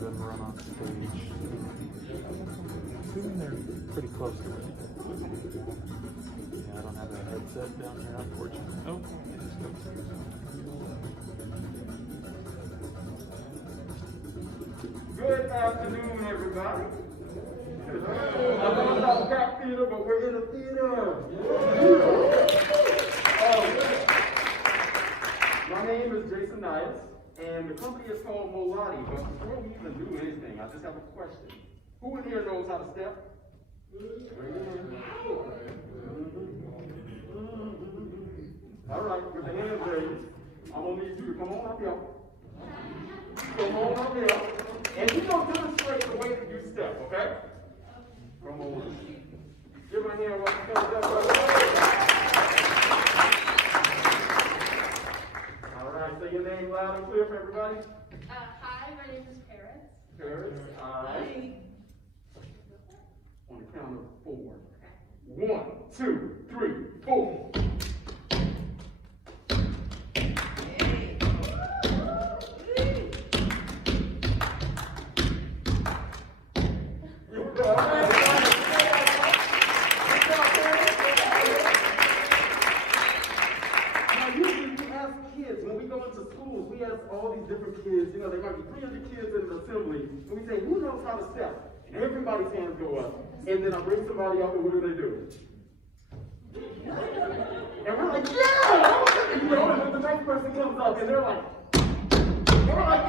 them run on stage. Assuming they're pretty close to it. Yeah, I don't have a headset down here, unfortunately. Oh, good afternoon, everybody. I know it's not a packed theater, but we're in a theater. My name is Jason Nias, and the company is called Molodi. But before we even do anything, I just have a question. Who in here knows how to step? All right, with the hands raised, I'm going to need you to come on up here. Come on up here. And you're going to demonstrate the way that you step, okay? Come on. Give her a hand while she comes up. All right, say your name loud and clear for everybody. Hi, my name is Paris. Paris, all right. On the count of 4. 1, 2, 3, 4. All these different kids, you know, there might be 300 kids in an assembly, and we say, who knows how to step? And everybody's hands go up. And then I bring somebody up, and what do? And we're like, yeah! You know, and then the next person comes up, and they're like,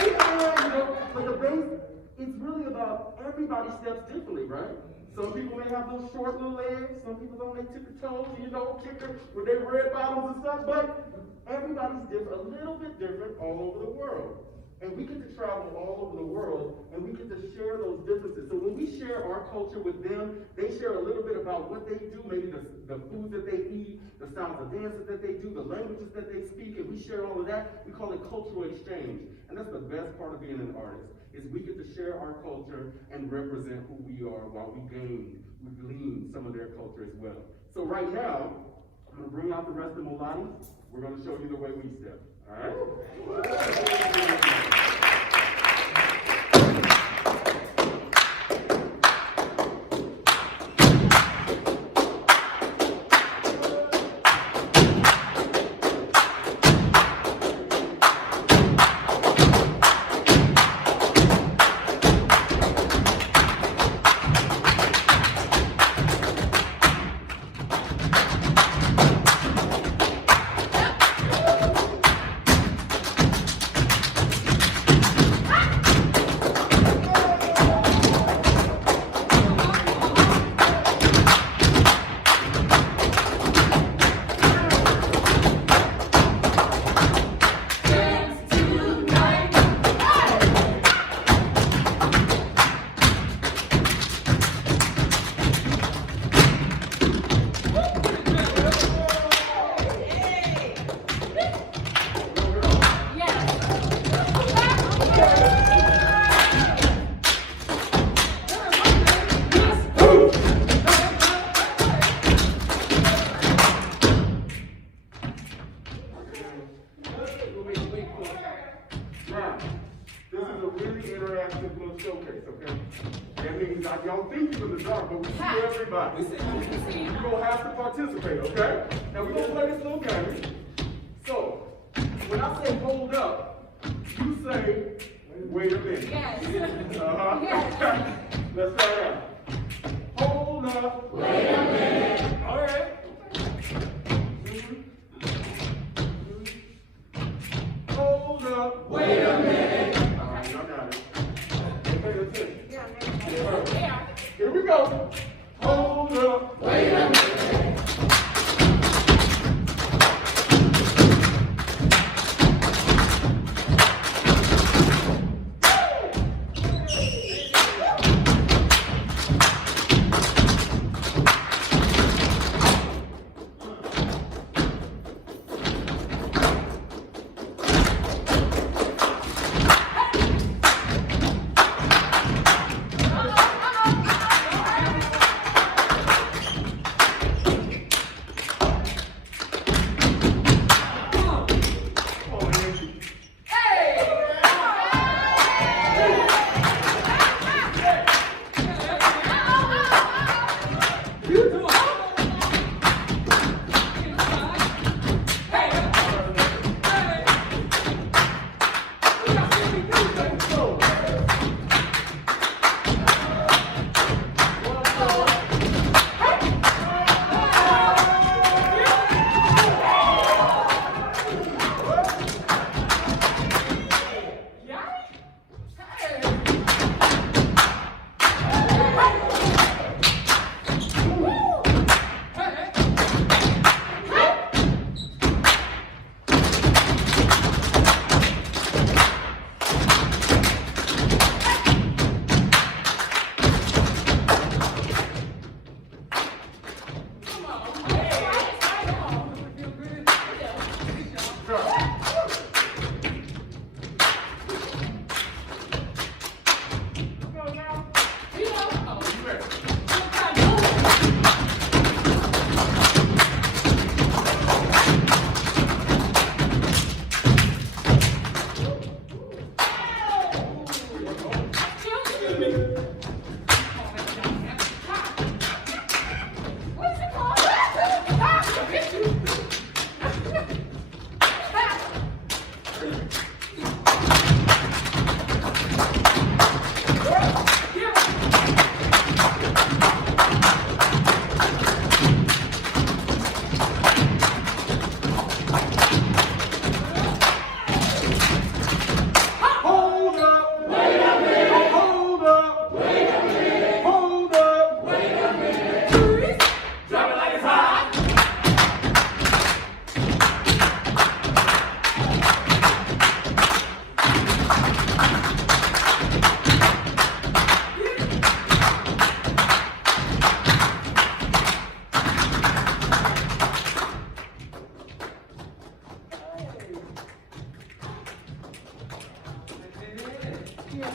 yeah, you know. But the base, it's really about everybody steps differently, right? Some people may have those short little legs, some people don't make tippy toes, you know, kicker with their red bottoms and stuff, but everybody's different, a little bit different all over the world. And we get to travel all over the world, and we get to share those differences. So when we share our culture with them, they share a little bit about what they do, maybe the food that they eat, the styles of dances that they do, the languages that they speak, and we share all of that. We call it cultural exchange. And that's the best part of being an artist, is we get to share our culture and represent who we are while we glean some of their culture as well. So right now, I'm going to bring out the rest of Molodi. We're going to show you the way we step. All right? Y'all think you're in the dark, but we see everybody. You're going to have to participate, okay? Now we're going to play this little game. So, when I say hold up, you say, wait a minute. Yes. Yes. Let's start out. Hold up. Wait a minute. All right. Hold up. Wait a minute. All right, y'all got it. Pay attention. Yeah. Here we go. Hold up. Wait a minute. Yeah.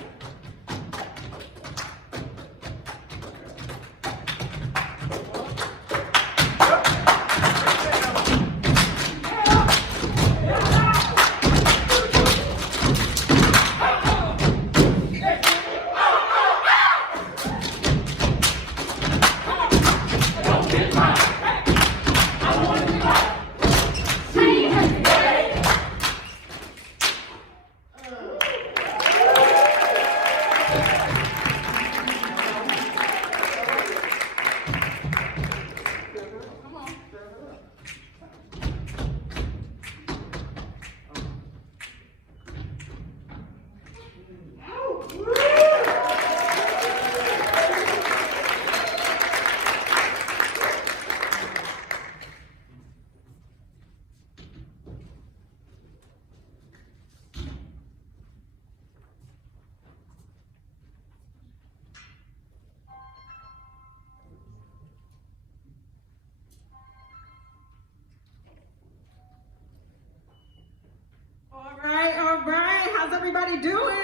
All right. How's everybody doing?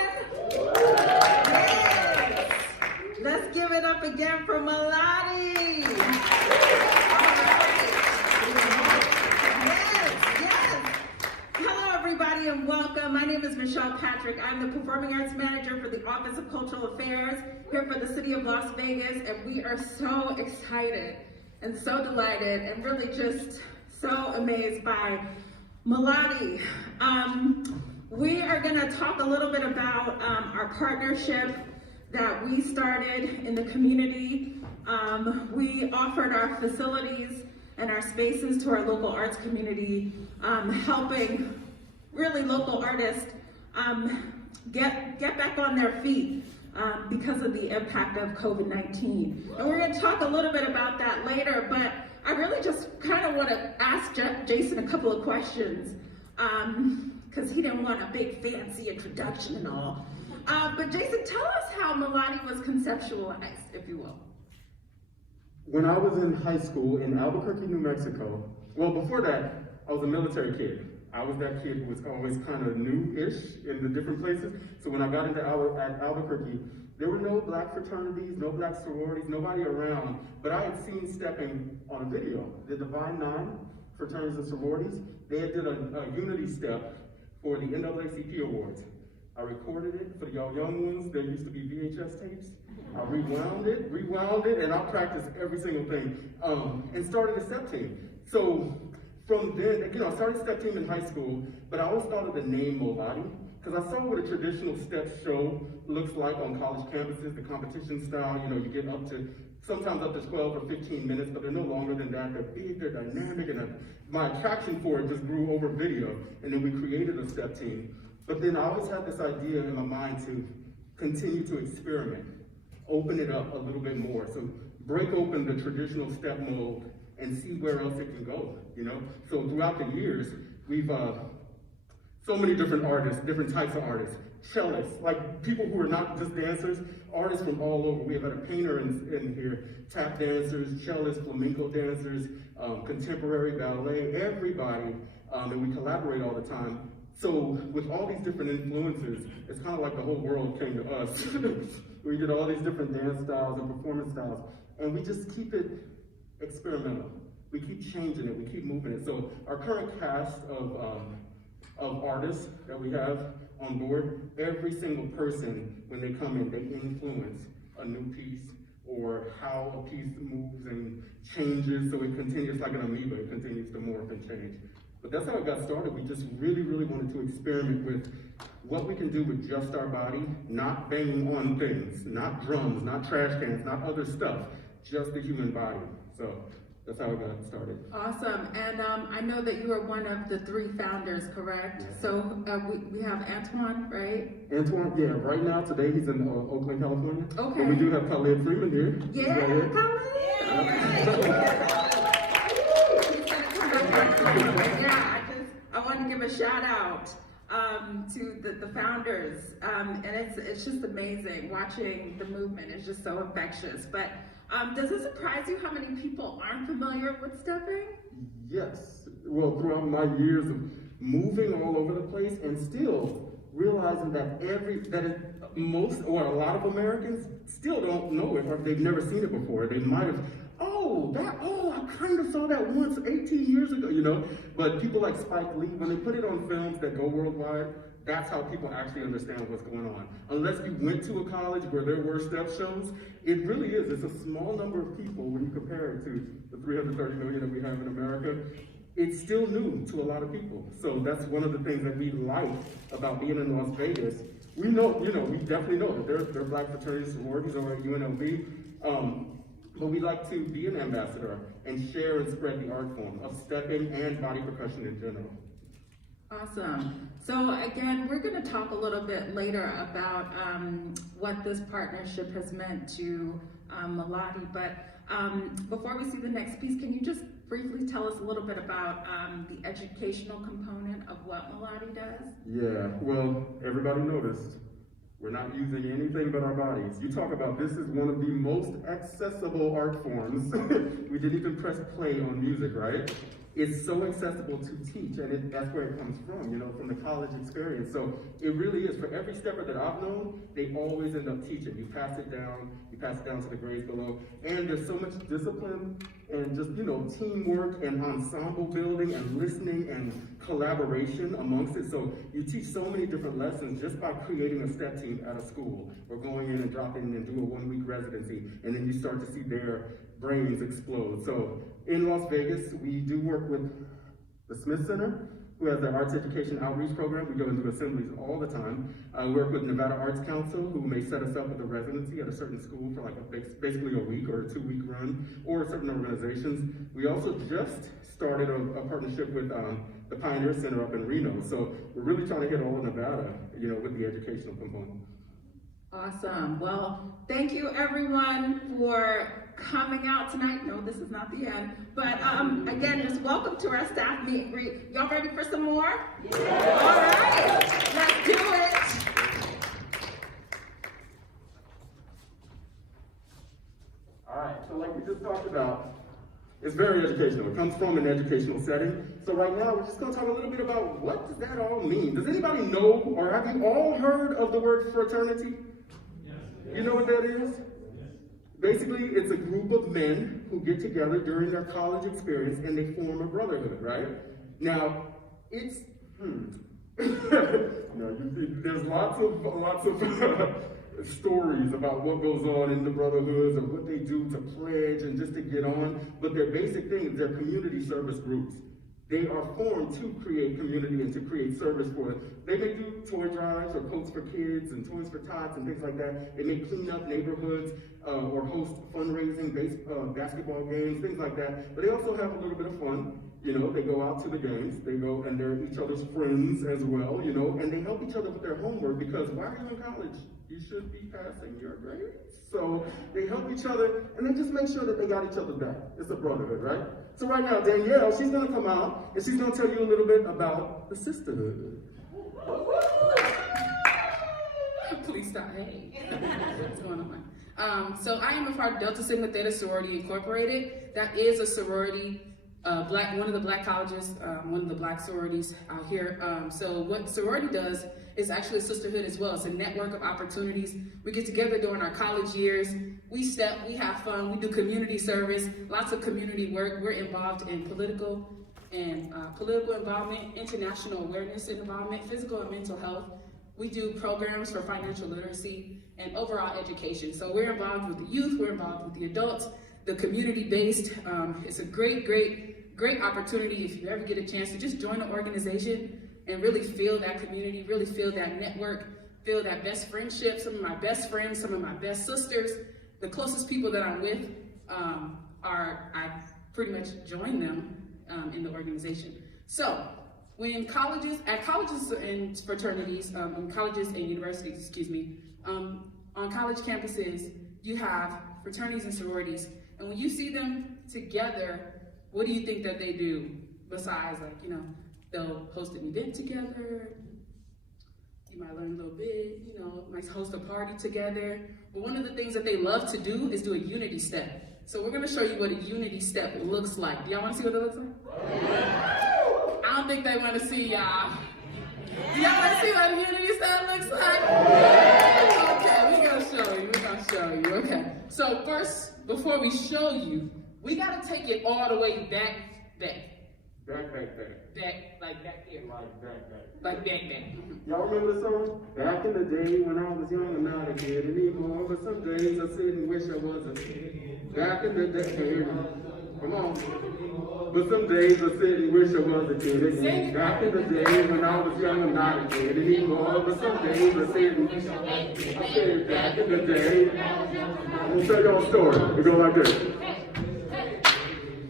Yes. Let's give it up again for Molodi. Yes. Hello, everybody, and welcome. My name is Michelle Patrick. I'm the Performing Arts Manager for the Office of Cultural Affairs here for the City of Las Vegas, and we are so excited and so delighted and really just so amazed by Molodi. We are going to talk a little bit about our partnership that we started in the community. We offered our facilities and our spaces to our local arts community, helping really local artists get back on their feet because of the impact of COVID-19. And we're going to talk a little bit about that later, but I really just kind of want to ask Jason a couple of questions because he didn't want a big fancy introduction and all. But Jason, tell us how Molodi was conceptualized, if you will. When I was in high school in Albuquerque, New Mexico, well, before that, I was a military kid. I was that kid who was always kind of new-ish in the different places. So when I got into Albuquerque, there were no black fraternities, no black sororities, nobody around, but I had seen stepping on a video. The Divine Nine fraternities and sororities, they had did a unity step for the NAACP Awards. I recorded it for the young ones. There used to be VHS tapes. I rewound it, and I practiced every single thing, and started a step team. So from then, I started step team in high school, but I always thought of the name Molodi, because I saw what a traditional step show looks like on college campuses, the competition style. You get up to, sometimes up to 12 or 15 minutes, but they're no longer than that. They're big, they're dynamic, and my attraction for it just grew over video, and then we created a step team. But then I always had this idea in my mind to continue to experiment, open it up a little bit more. So break open the traditional step mold and see where else it can go, So throughout the years, we've, so many different artists, different types of artists, cellists, like people who are not just dancers, artists from all over. We have had a painter in here, tap dancers, cellists, flamenco dancers, contemporary ballet, everybody, and we collaborate all the time. So with all these different influences, it's kind of like the whole world came to us. We did all these different dance styles and performance styles, and we just keep it experimental. We keep changing it, we keep moving it. So our current cast of artists that we have on board, every single person, when they come in, they influence a new piece or how a piece moves and changes, so it continues like an amoeba, it continues to morph and change. But that's how it got started. We just really, really wanted to experiment with what we can do with just our body, not banging on things, not drums, not trash cans, not other stuff, just the human body. So that's how it got started. Awesome. And I know that you are one of the 3 founders, correct? Yeah. So we have Antoine, right? Antoine, yeah, right now, today he's in Oakland, California. Okay. But we do have Khalid Freeman here. Yeah, He's right here. Yeah, I want to give a shout out to the founders, and it's just amazing watching the movement. It's just so infectious. But does it surprise you how many people aren't familiar with stepping? Yes. Well, throughout my years of moving all over the place and still realizing that most or a lot of Americans still don't know it, or if they've never seen it before. They might have, I kind of saw that once 18 years ago, you know? But people like Spike Lee, when they put it on films that go worldwide, that's how people actually understand what's going on. Unless you went to a college where there were step shows, it really is. It's a small number of people when you compare it to the 330 million that we have in America. It's still new to a lot of people. So that's one of the things that we like about being in Las Vegas. We know, we definitely know that there are Black fraternities and sororities over at UNLV. But we like to be an ambassador and share and spread the art form of stepping and body percussion in general. Awesome. So again, we're going to talk a little bit later about what this partnership has meant to Molodi. But before we see the next piece, can you just briefly tell us a little bit about the educational component of what Molodi does? Yeah, well, everybody noticed. We're not using anything but our bodies. You talk about this is one of the most accessible art forms. We didn't even press play on music, right? It's so accessible to teach, and that's where it comes from, from the college experience. So it really is. For every stepper that I've known, they always end up teaching. You pass it down to the grades below, and there's so much discipline and just, teamwork and ensemble building and listening and collaboration amongst it. So you teach so many different lessons just by creating a step team at a school or going in and dropping in and do a 1-week residency, and then you start to see their brains explode. So in Las Vegas, we do work with the Smith Center, who has the Arts Education Outreach Program. We go into assemblies all the time. We work with Nevada Arts Council, who may set us up with a residency at a certain school for like basically a week or a 2-week run, or certain organizations. We also just started a partnership with the Pioneer Center up in Reno. So we're really trying to hit all of Nevada, with the educational component. Awesome. Well, thank you everyone for coming out tonight. No, this is not the end. But again, just welcome to our staff meet and greet. Y'all ready for some more? Yeah. All right, let's do it. All right, so like we just talked about, it's very educational. It comes from an educational setting. So right now, we're just going to talk a little bit about what does that all mean. Does anybody know, or have you all heard of the word fraternity? Yes. You know what that is? Basically, it's a group of men who get together during their college experience and they form a brotherhood, right? Now, it's, there's lots of stories about what goes on in the brotherhoods and what they do to pledge and just to get on, but their basic thing is they're community service groups. They are formed to create community and to create service for it. They may do toy drives or coats for kids and toys for tots and things like that. They may clean up neighborhoods or host fundraising, basketball games, things like that. But they also have a little bit of fun. They go out to the games. They go and they're each other's friends as well, and they help each other with their homework because while you're in college, you should be passing your grades. So they help each other and they just make sure that they got each other back. It's a brotherhood, right? So right now, Danielle, she's going to come out and she's going to tell you a little bit about the sisterhood. Please stop. Hey, what's going on? So I am a part of Delta Sigma Theta Sorority Incorporated. That is a sorority, one of the Black colleges, one of the Black sororities out here. So what sorority does is actually a sisterhood as well. It's a network of opportunities. We get together during our college years. We step, we have fun, we do community service, lots of community work. We're involved in political involvement, international awareness and involvement, physical and mental health. We do programs for financial literacy and overall education. So we're involved with the youth, we're involved with the adults, the community-based. It's a great opportunity if you ever get a chance to just join an organization and really feel that community, really feel that network, feel that best friendship. Some of my best friends, some of my best sisters, the closest people that I'm with I pretty much join them in the organization. So when colleges and fraternities, colleges and universities, on college campuses, you have fraternities and sororities. And when you see them together, what do you think that they do besides they'll host an event together, you might learn a little bit, might host a party together. But one of the things that they love to do is do a unity step. So we're gonna show you what a unity step looks like. Do y'all wanna see what it looks like? I don't think they wanna see y'all. Do y'all wanna see what a unity step that looks like? Okay, we're gonna show you. Okay. So first, before we show you, we gotta take it all the way back. Back. Like back here. Like back. Like back. Y'all remember the song? Back in the day when I was young and not a kid anymore, but some days I sit and wish I was a kid. Back in the day, come on. But some days I sit and wish I was a kid again. Back in the day when I was young and not a kid anymore, but some days I sit and wish I was a kid. I said back in the day. Let me tell y'all a story. It goes like this.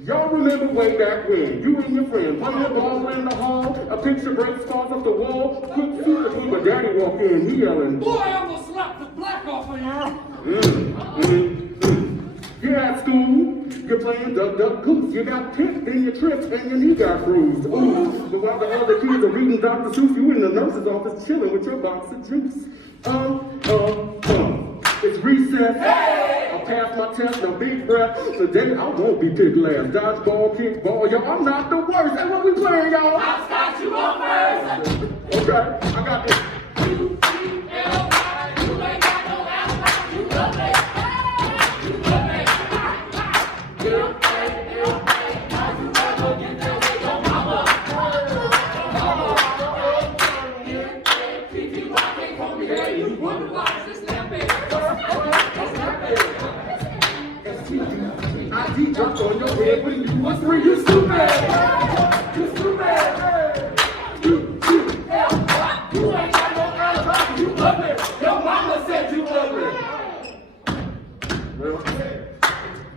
Y'all remember way back when you and your friend playing ball in the hall, a picture breaks, falls off the wall, quick see the but daddy walk in, he yelling, "Boy, I'm gonna slap the black off of you!" You're at school, you're playing duck, duck, goose, you got picked, then you tripped, and your knee got bruised. Ooh, but while the other kids are reading Dr. Seuss, you in the nurse's office chilling with your box of juice. It's recess. Hey! I passed my test, no big breath. Today I won't be picked last. Dodgeball, kickball, y'all, I'm not the worst. That's what we playing, y'all. I've got you on first. Okay, I got this. You ain't got no ass, you love it. You love it. You how you ever get there with your mama? Keep you walking for me, hey, you wonder why this snapping. I jumped on your head when you was 3, you stupid! You stupid. You ain't got no ass, you ugly. Your mama said you ugly.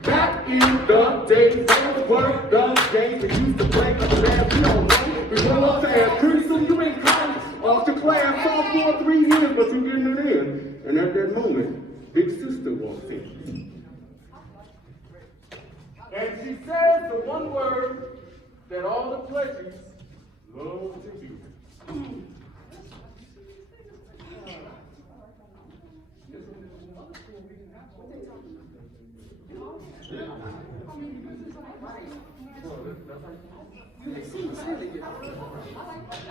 Back in the days, those were the days we used to play for the last we don't know. We roll up fast, pretty soon you in college, off to class, sophomore 3 years, but you getting it in. And at that moment, Big Sister walks in. And she says the one word that all the pleasures love to hear.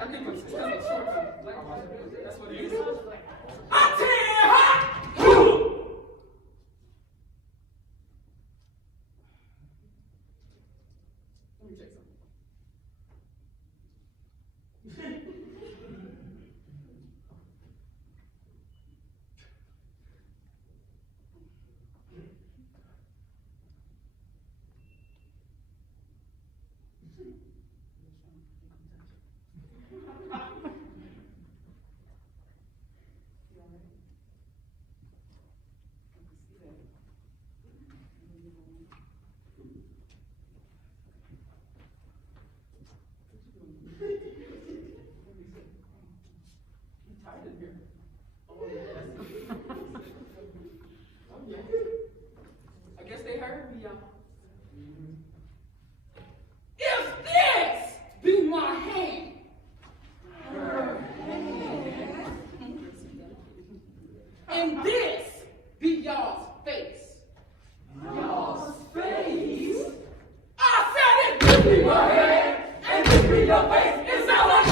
I think it's still a short. That's what it is. I tell you hot. Let me check something. I guess they heard me, y'all. If this be my hand, and this be y'all's face, y'all's face. I said it, this be my hand, and this be your face. Is that what?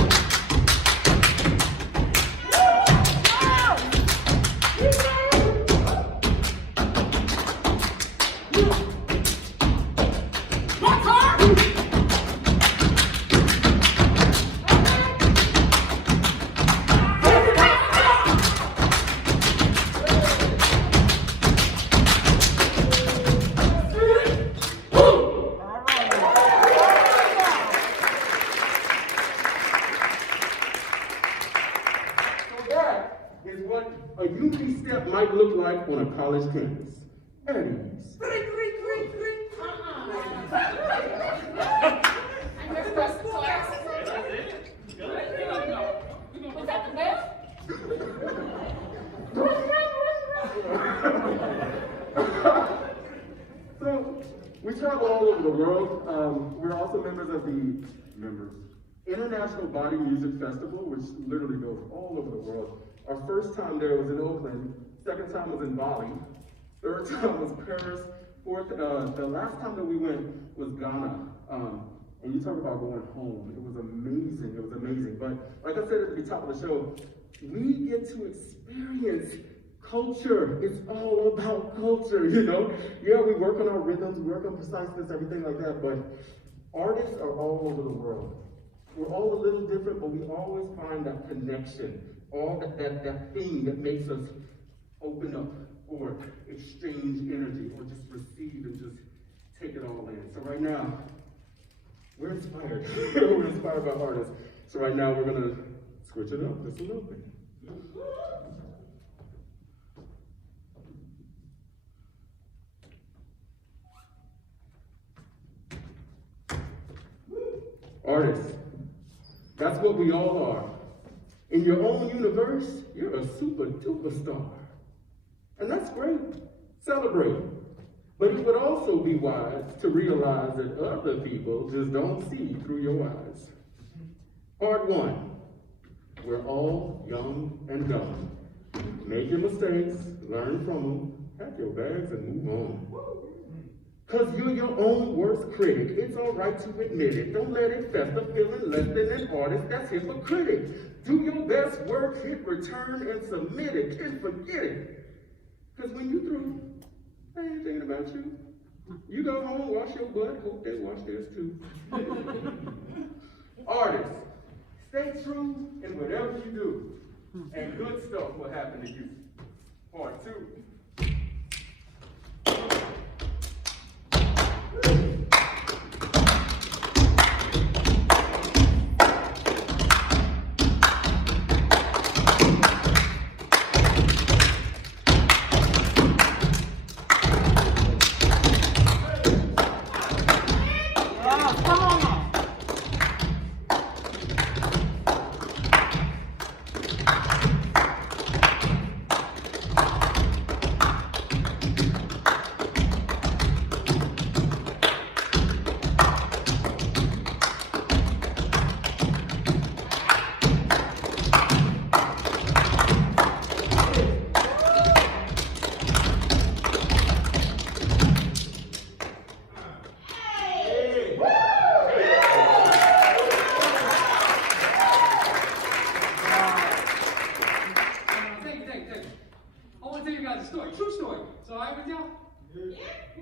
Is what a unity step might look like on a college campus. At ease. Was that the best? So, we travel all over the world. We're also members of the International Body Music Festival, which literally goes all over the world. Our first time there was in Oakland, second time was in Bali, third time was Paris, fourth, the last time that we went was Ghana. And you talk about going home, it was amazing, But like I said at the top of the show, we get to experience culture. It's all about culture, you know? Yeah, we work on our rhythms, we work on preciseness, everything like that, but artists are all over the world. We're all a little different, but we always find that connection, all that thing that makes us open up or exchange energy or just receive and just take it all in. So right now, we're inspired. We're inspired by artists. So right now, we're gonna switch it up just a little bit. Artists, that's what we all are. In your own universe, you're a super duper star. And that's great. Celebrate. But it would also be wise to realize that other people just don't see through your eyes. Part one, we're all young and dumb. Make your mistakes, learn from them, pack your bags and move on. Because you're your own worst critic. It's all right to admit it. Don't let it fester, feeling less than an artist. That's hypocritic. Do your best work, hit return, and submit it. And forget it. Because when you through, I ain't thinking about you. You go home, wash your butt, hope they wash theirs too. Artists, stay true in whatever you do, and good stuff will happen to you. Part two.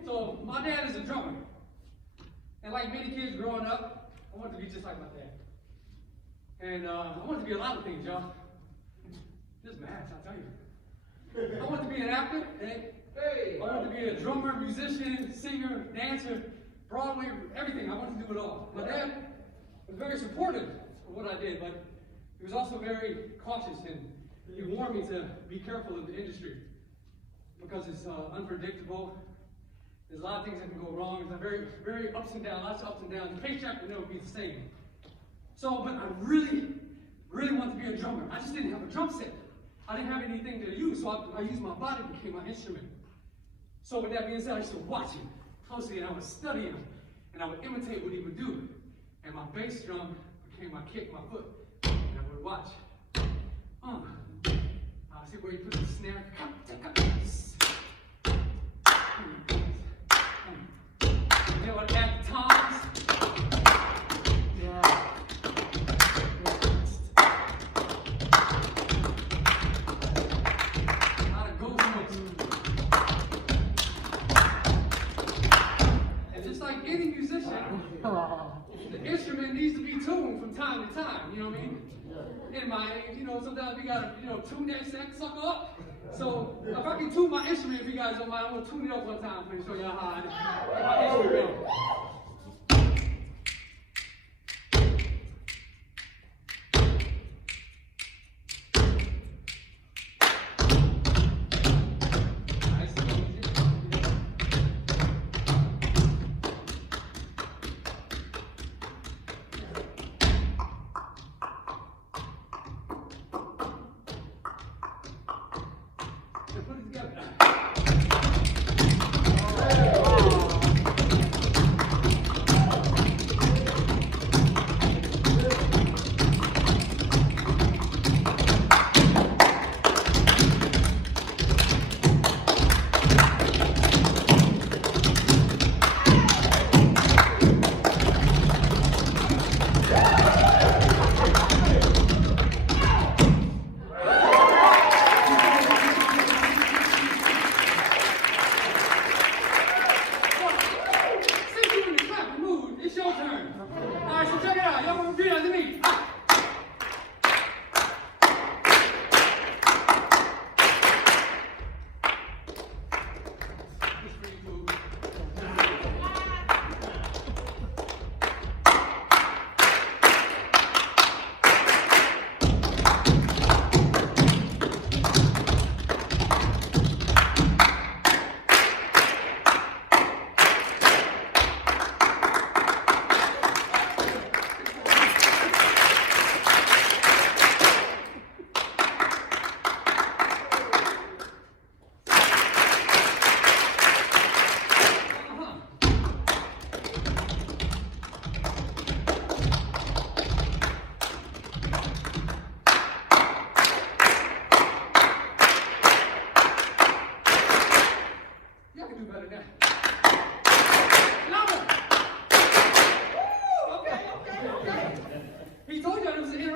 So my dad is a drummer. And like many kids growing up, I wanted to be just like my dad. And I wanted to be a lot of things, y'all. Just math, I'll tell you. I wanted to be an actor. I wanted to be a drummer, musician, singer, dancer, Broadway, everything. I wanted to do it all. My dad was very supportive of what I did, but he was also very cautious, and he warned me to be careful of the industry because it's unpredictable. There's a lot of things that can go wrong. It's very, very ups and downs, lots of ups and downs. The paycheck will never be the same. So, but I really wanted to be a drummer. I just didn't have a drum set. I didn't have anything to use, so I used my body, became my instrument. So with that being said, I used to watch him closely, and I would study him, and I would imitate what he would do. And my bass drum became my kick, my foot, and I would watch. I see where he put the snare. And then I would add the toms. The instrument needs to be tuned from time to time, you know what I mean? In my, sometimes we gotta, tune that sucker up. So if I can tune my instrument, if you guys don't mind, I'm gonna tune it up one time for you, show y'all how I do my instrument.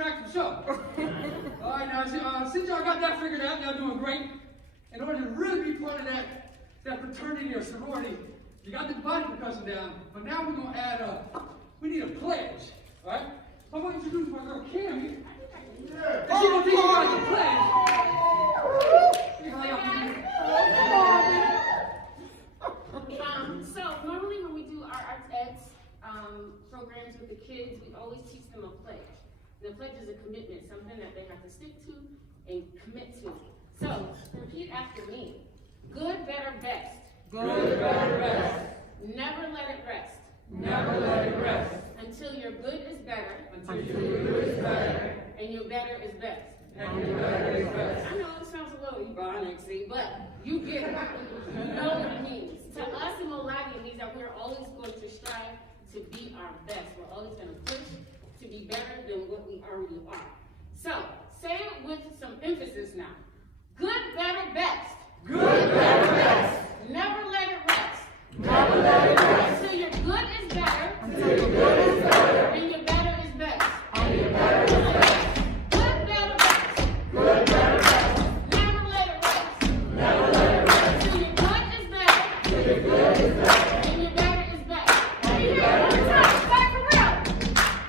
interactive show. All right, now, since y'all got that figured out, y'all doing great. In order to really be part of that fraternity or sorority, you got the body percussion down, but now we're gonna add we need a pledge, all right? So I'm gonna introduce my girl Cam here. And she's gonna teach you guys a pledge. So normally when we do our arts eds programs with the kids, we always teach them a pledge. And the pledge is a commitment, something that they have to stick to and commit to. So repeat after me. Good, better, best. Good, better, best. Never let it rest. Never let it rest. Until your good is better. Until your good is better. And your better is best. And your better is best. I know it sounds a little Ebonic, see, but you get it. You know what it means. To us in Molodi, it means that we're always going to strive to be our best. We're always going to push to be better than what we already are. So, say it with some emphasis now. Good, better, best. Good, better, best. Never let it rest. Never let it rest. Until your good is better. Until your good is better. And your better is best. And your better is best. Good, better, best. Good, better, best. Never let it rest. Never let it rest. Until your good is better. Until your good is better. And your better is best. And your better is best. Back for real.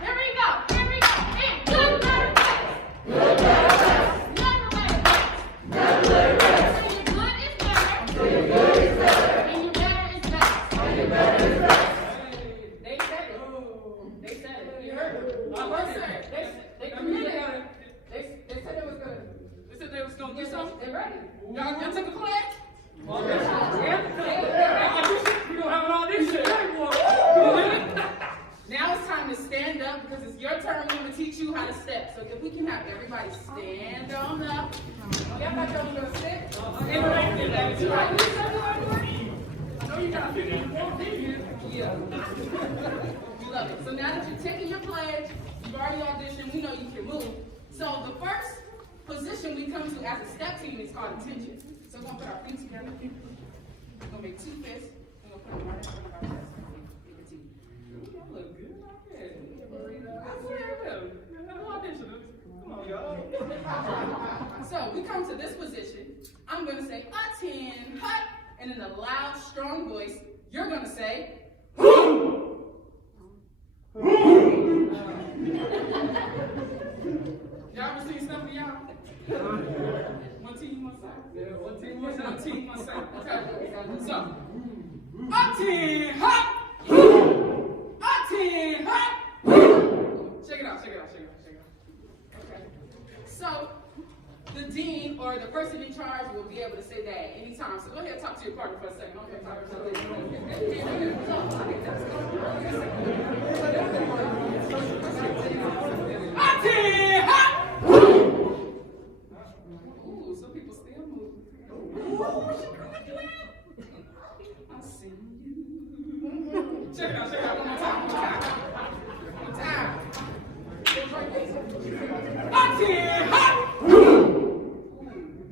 Here we go. Here we go. And good, better, best. Good, better, best. Never let it rest. Never let it rest. Until your good is better. Until your good is better. And your better is best. And your better is best. They said it. They said it. You heard it. I heard it. They That means committed. they got it. They said it was good. They said they was gonna do something. They're ready. Y'all took a pledge? Yeah. We gonna have an audition. Now it's time to stand up because it's your turn. We're going to teach you how to step. So if we can have everybody stand on up. Y'all got y'all going to sit? I know you got 50 more here. Yeah. We love it. So now that you've taken your pledge, you've already auditioned, we know you can move. So the first position we come to as a step team is called attention. So we're going to put our feet together. We're going to make two fists. We're going to put them right in front of our chest. Give it to you. Y'all look good out there. Come on, y'all. So we come to this position. I'm going to say, attend, hut. And in a loud, strong voice, you're going to say, who? Y'all ever seen stuff of y'all? One team, one side. Yeah, one team, one side. One team, one side. Okay. So, attend, hut. Attend, hut. Check it out, check it out, check it out, check it out. Okay. So, the dean or the person in charge will be able to say that anytime. So go ahead and talk to your partner for a second. Okay, talk to Ooh, some people still move. I see you. Check it out, one more time, one time.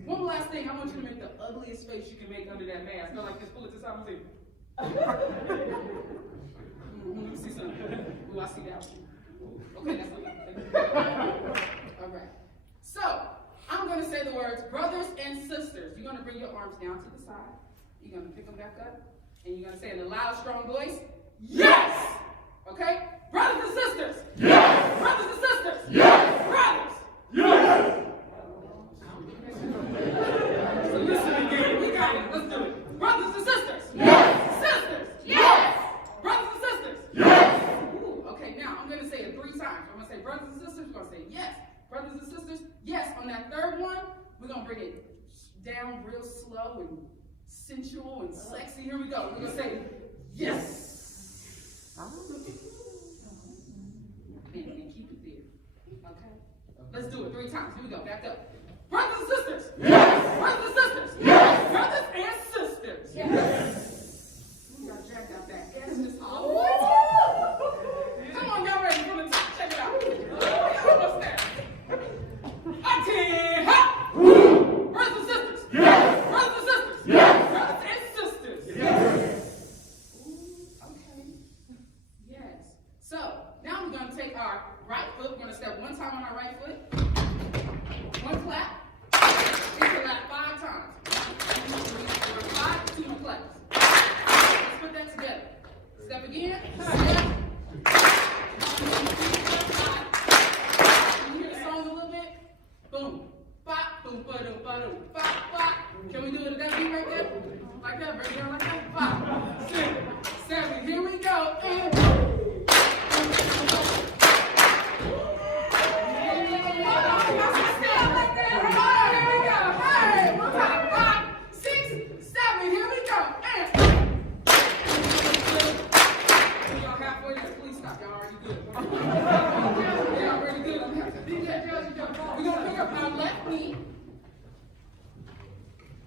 One last thing, I want you to make the ugliest face you can make under that mask. Not like this, pull it this out and see. Let me see something. Ooh, I see that one. Okay, that's okay. All right. So, I'm going to say the words brothers and sisters. You're going to bring your arms down to the side. You're going to pick them back up. And you're going to say in a loud, strong voice, yes! Okay? Brothers and sisters! Yes! Brothers and sisters! Yes! Brothers! Yes! So listen again. We got it. Let's do it. Brothers and sisters! Yes! Sisters! Yes! Brothers and sisters! Yes! Ooh, okay, now I'm going to say it 3 times. I'm going to say brothers and sisters. We're going to say yes. Brothers and sisters, yes. On that third one, we're going to bring it down real slow and sensual and sexy. Here we go. We're going to say yes. And keep it there. Okay? Let's do it 3 times. Here we go. Back up. Brothers and sisters. Yes! Brothers and sisters. Yes! Brothers and sisters. Yes. We got dragged out that ass in this hall. Come on, y'all ready from the top? Check it out. Almost there. Attend, hop. Brothers and sisters. Yes! Brothers and sisters. Yes! Brothers and sisters. Yes! Okay. Yes. So now we're going to take our right foot. We're going to step one time on our our right foot. One clap. Interlap 5 times. 5, 2 more claps. Let's put that together. Step again. Step. Can you hear the song a little bit? Boom. Bop, boom, ba-dum, ba-dum, bop, bop. Can we do it at that beat right there? Like that, break it down like that. 5, 6, 7, here we go. And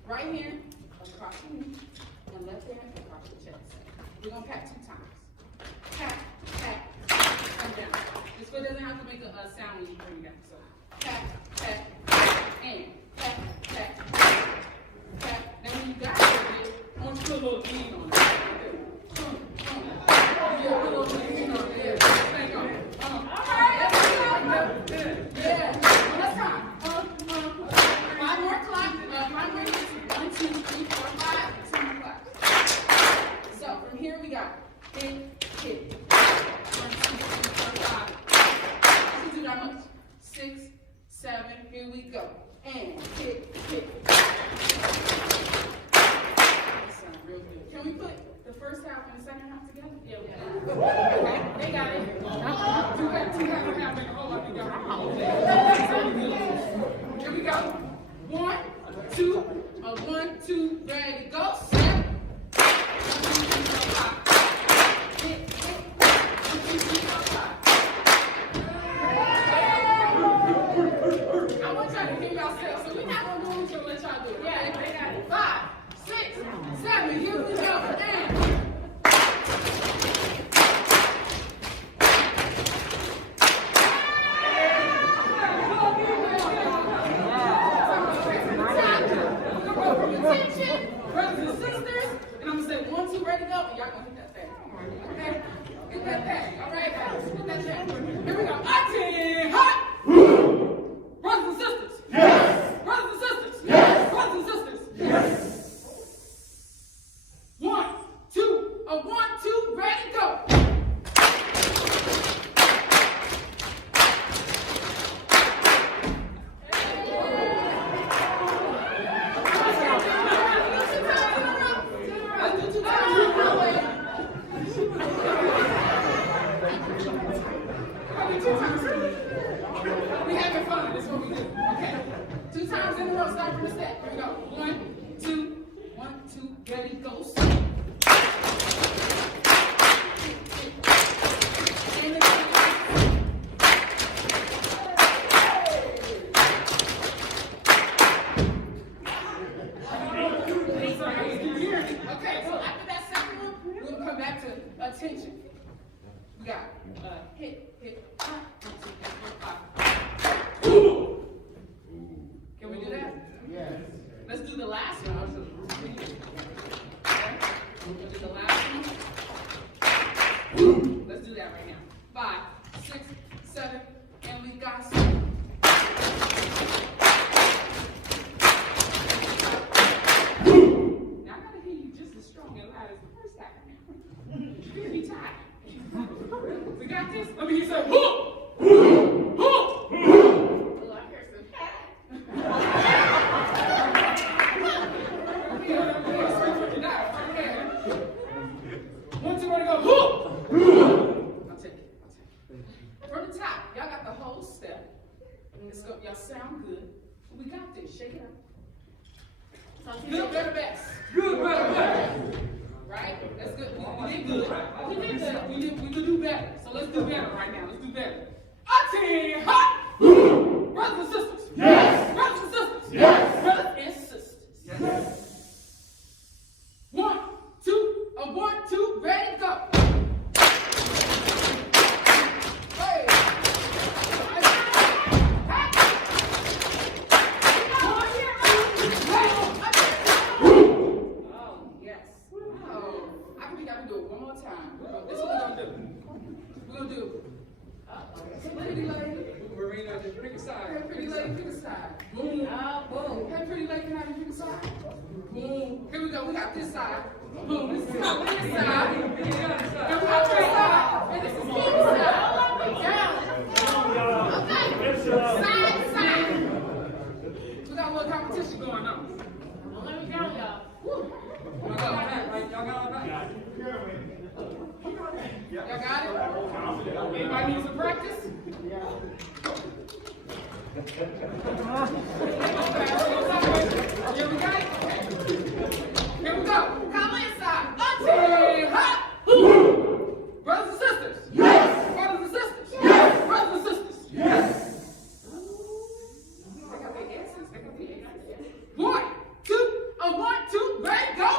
right hand across the knee and left hand across the chest. We're going to pat 2 times. Pat, pat, come down. This foot doesn't have to make a sound when you bring it down. So pat, pat, and pat, pat, pat. Now when you got it, I want you to put a little lean on it. Yeah, put a little lean on it. Yeah, thank you. Yeah, one last time. 5 more claps. 5 more hits. 1, 2, 3, 4, 5. 2 more claps. So from here we got hit, hit. 1, 2, 3, 4, 5. Let's do that much. 6, 7. Here we go. And hit, hit. That sounds real good. Can we put the first half and the second half together? Yeah, we got it. Okay, they got it. Two half and half make a whole lot together. Here we go. 1, 2, 1, 2, ready, go. 7. 1, 2, 3, 4, 5. Hit, hit. 1, 2, 3, 4, 5. I want y'all to hear yourselves, so we're not gonna do it until we let y'all do it. Yeah, they got it. 5, 6, 7. Here we go. And. Brothers and sisters, and I'm gonna say 1, 2, ready to go, and y'all gonna hit that thing. Okay? Hit that thing. All right, guys. Hit that thing. Here we go. Auntie, hot. Brothers and sisters. Yes. Brothers and sisters. Yes. Brothers and sisters. Yes. 1, 2, 1, 2, ready, go. We having fun. That's what we do. Okay. 2 times in a row. Start from the step. Here we go. 1, 2, 1, 2. Ready, go. Okay, so after that second one, we're going to come back to attention. We got hit, hit, 1, 2, 3, 4, 5. Can we do that? Yes. Let's do the last one. Okay. We'll do the last one. Let's do that right now. 5, 6, 7, and we got some. Now I gotta hear you just as strong and loud as the first time. You're gonna be tired. We got this? Let me hear some. Well, I hear some hat. One, 2, ready, go. I'll take it. From the top, y'all got the whole step. Y'all sound good. We got this. Shake it up. Good, better, best. Good, better, best. Right? That's good. We did good. We did good. We could do better. So let's do better right now. Let's do better. Auntie, hot! Brothers and sisters. Yes. Brothers and sisters. Yes. Brothers and sisters. Yes. 1, 2, 1, 2, ready, go. Hey. Oh, yes. Oh, I think I can do it one more time. This is what we're going to do. We're going to do solidity lady. side. Hey, pretty lady, pick a side. Boom. Boom. Hey, pretty lady, can I pick a side? Boom. Here we go. We got this side. Boom. This is this side. And we got this side. And this is this side. Down. Okay. Side. We got a little competition going on. Well, let me count y'all. Woo. Y'all got it back, right? Y'all got it back. Y'all got it? Anybody need some practice? Here we go. Here we go. Come inside. Auntie, hot. Brothers and sisters. Yes. Brothers and sisters. Yes. Brothers and sisters. Yes. They got their answers. They got their answers. 1, 2, a 1, 2, ready, go.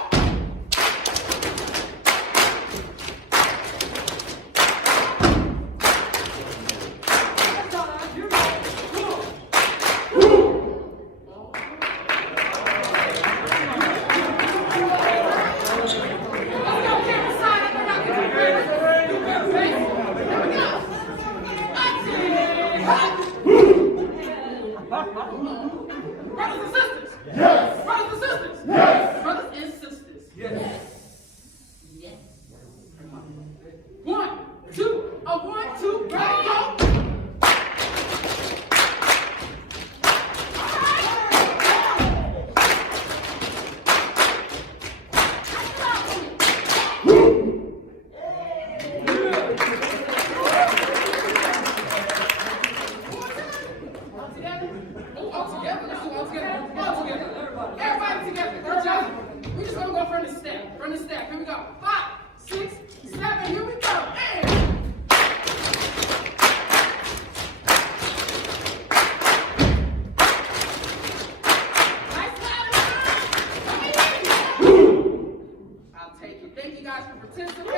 Brothers and sisters. Yes. Brothers and sisters. Yes. Brothers and sisters. Yes. Yes. 1, 2, a 1, 2, ready, go. Everybody together. Good job. We're just gonna go from the step. From the step. Here we go. 5, 6, 7. Here we go. And I'll take it. Thank you guys for participating.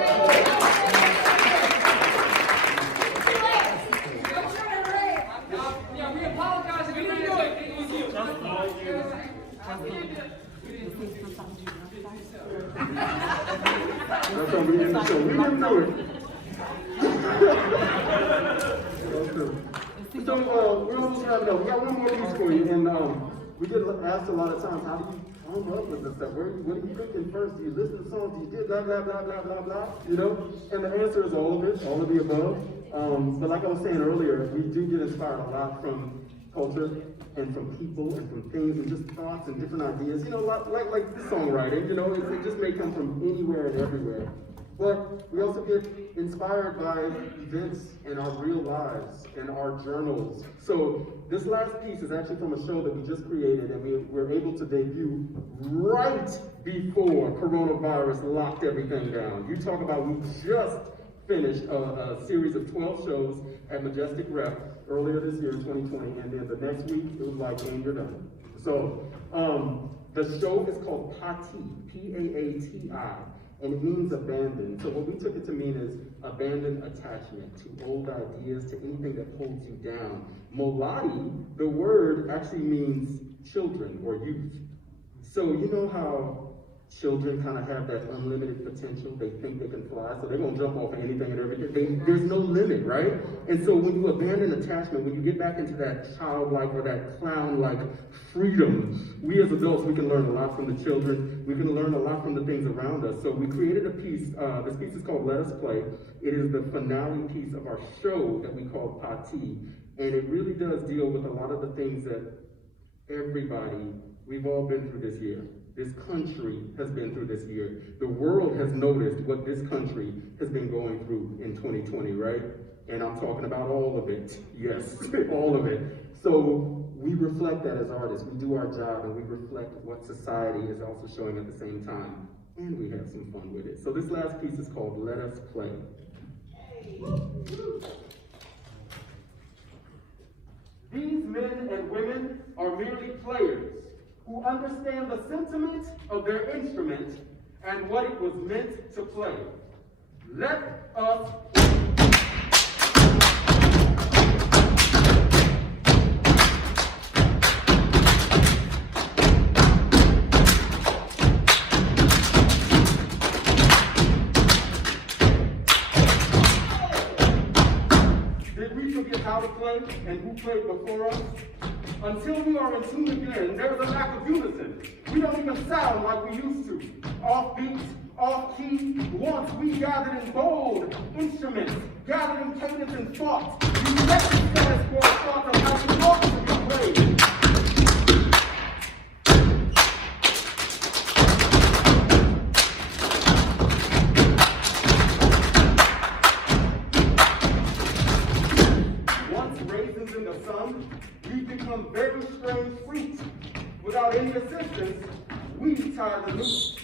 Yeah, we apologize if we didn't do it. It was you. That's gonna be in the show. We didn't do it. So we're almost wrapping up. We got one more piece for you, and we get asked a lot of times, how do you come up with this stuff? What are you thinking first? Do you listen to songs? Do you do blah blah blah blah blah blah? You know? And the answer is all of it, all of the above. But like I was saying earlier, we do get inspired a lot from culture and from people and from things and just thoughts and different ideas. You know, like songwriting. You know, it just may come from anywhere and everywhere. But we also get inspired by events in our real lives and our journals. So this last piece is actually from a show that we just created, and we were able to debut right before coronavirus locked everything down. You talk about, we just finished a series of 12 shows at Majestic Rep earlier this year, 2020, and then the next week it was like, and you're done. So the show is called Pati, P-A-A-T-I. And it means abandoned. So what we took it to mean is abandoned attachment to old ideas, to anything that holds you down. Molodi, the word actually means children or youth. So you know how children kind of have that unlimited potential. They think they can fly, so they're gonna jump off of anything and everything. There's no limit, right? And so when you abandon attachment, when you get back into that childlike or that clown-like freedom, we as adults, we can learn a lot from the children. We can learn a lot from the things around us. So we created a piece, this piece is called Let Us Play. It is the finale piece of our show that we call Pati. And it really does deal with a lot of the things that everybody, we've all been through this year. This country has been through this year. The world has noticed what this country has been going through in 2020, right? And I'm talking about all of it. Yes, all of it. So we reflect that as artists. We do our job and we reflect what society is also showing at the same time. And we have some fun with it. So this last piece is called Let Us Play. These men and women are merely players who understand the sentiment of their instrument and what it was meant to play. Let us Did we forget how to play? and who played before us. Until we are in tune again, there is a lack of unison. We don't even sound like we used to. Offbeat, off-key. Once we gathered in bold instruments, gathered in cadence and thought. You let me stand for a thought of how we ought to be played. We become very strange fruit. Without any assistance, we tie the noose.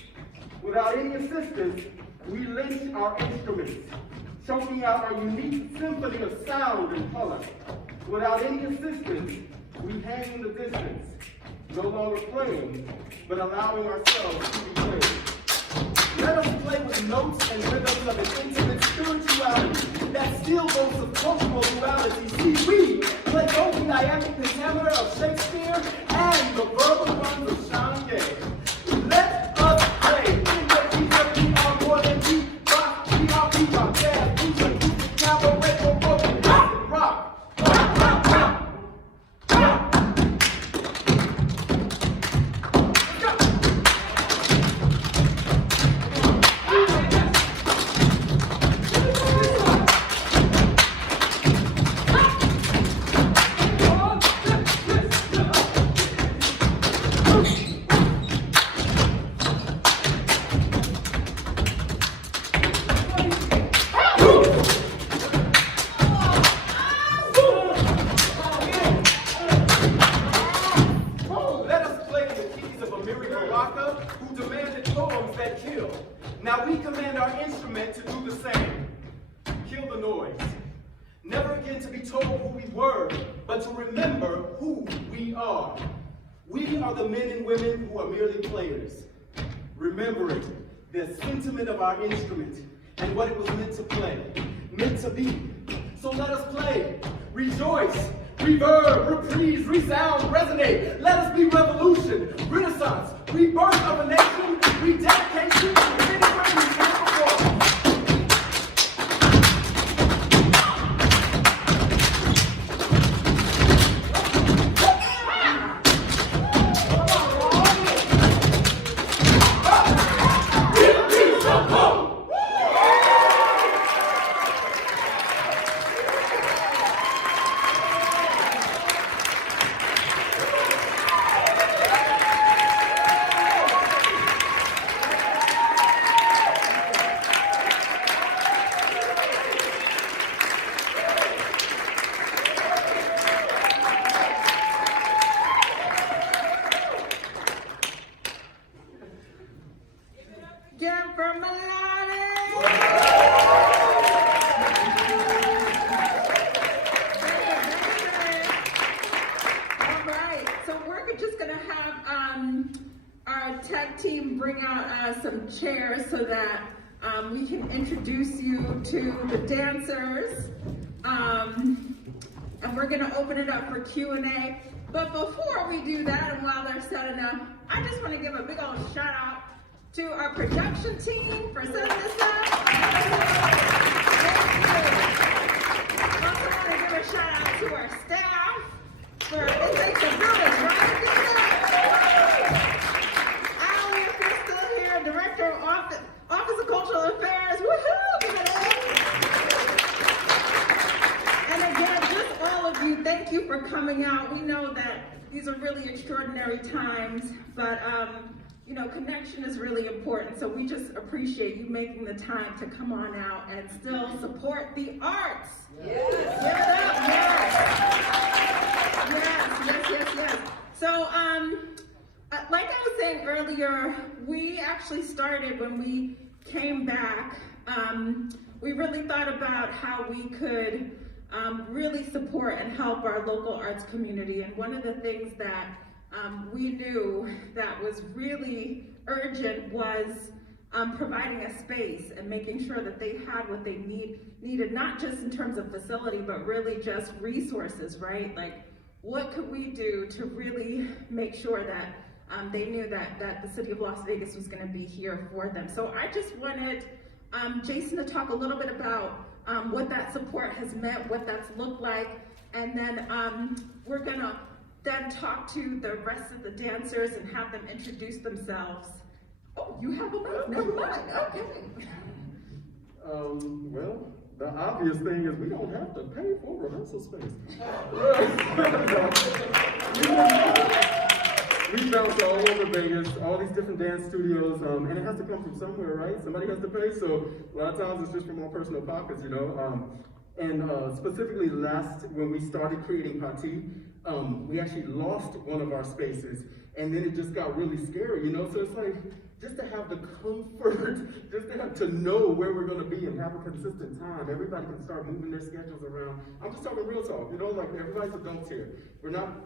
Without any assistance, we lynch our instruments, choking out our unique symphony of sound and color. Without any assistance, we hang in the distance, no longer playing, but allowing ourselves to be played. Let us play with notes and rhythms of an intimate spirituality that still boasts of cultural duality. See, we play both the dynamic pentameter of Shakespeare and the verbal runs of Sean Gay. Let us play in the key that we are more than beat, rock, we are bebop, jazz, fusion, cabaret, or broken, rock, rock, rock, rock, rock. Now we command our instrument to do the same. Kill the noise. Never again to be told who we were, but to remember who we are. We are the men and women who are merely players, remembering the sentiment of our instrument and what it was meant to play, meant to be. So let us play, rejoice, reverb, reprise, resound, resonate. Let us be revolution, renaissance, rebirth of a nation, rededication to the many ways we came before. Some chairs so that we can introduce you to the dancers, and we're going to open it up for Q&A. But before we do that, and while they're setting up, I just want to give a big old shout out to our production team for setting this up. I also want to give a shout out to our staff for it takes a village, right? Director of Office of Cultural Affairs, woohoo! Give it up. And again, just all of you, thank you for coming out. We know that these are really extraordinary times, but you know, connection is really important. So we just appreciate you making the time to come on out and still support the arts. Yes. Give it up, yes. So like I was saying earlier, we actually started when we came back. We really thought about how we could really support and help our local arts community. And one of the things that we knew that was really urgent was providing a space and making sure that they had what they needed, not just in terms of facility, but really just resources, right? Like, what could we do to really make sure that they knew that the city of Las Vegas was going to be here for them. So I just wanted Jason to talk a little bit about what that support has meant, what that's looked like, And then we're gonna then talk to the rest of the dancers and have them introduce themselves. Oh, you have a mic, never mind, okay. Well, the obvious thing is we don't have to pay for rehearsal space. We bounce all over Vegas, all these different dance studios, and it has to come from somewhere, right? Somebody has to pay, so a lot of times it's just from our personal pockets, you know? And specifically when we started creating Pati, we actually lost one of our spaces, and then it just got really scary, you know? So it's like, just to have the comfort, just to have to know where we're gonna be and have a consistent time. Everybody can start moving their schedules around. I'm just talking real talk, you know, like everybody's adults here. We're not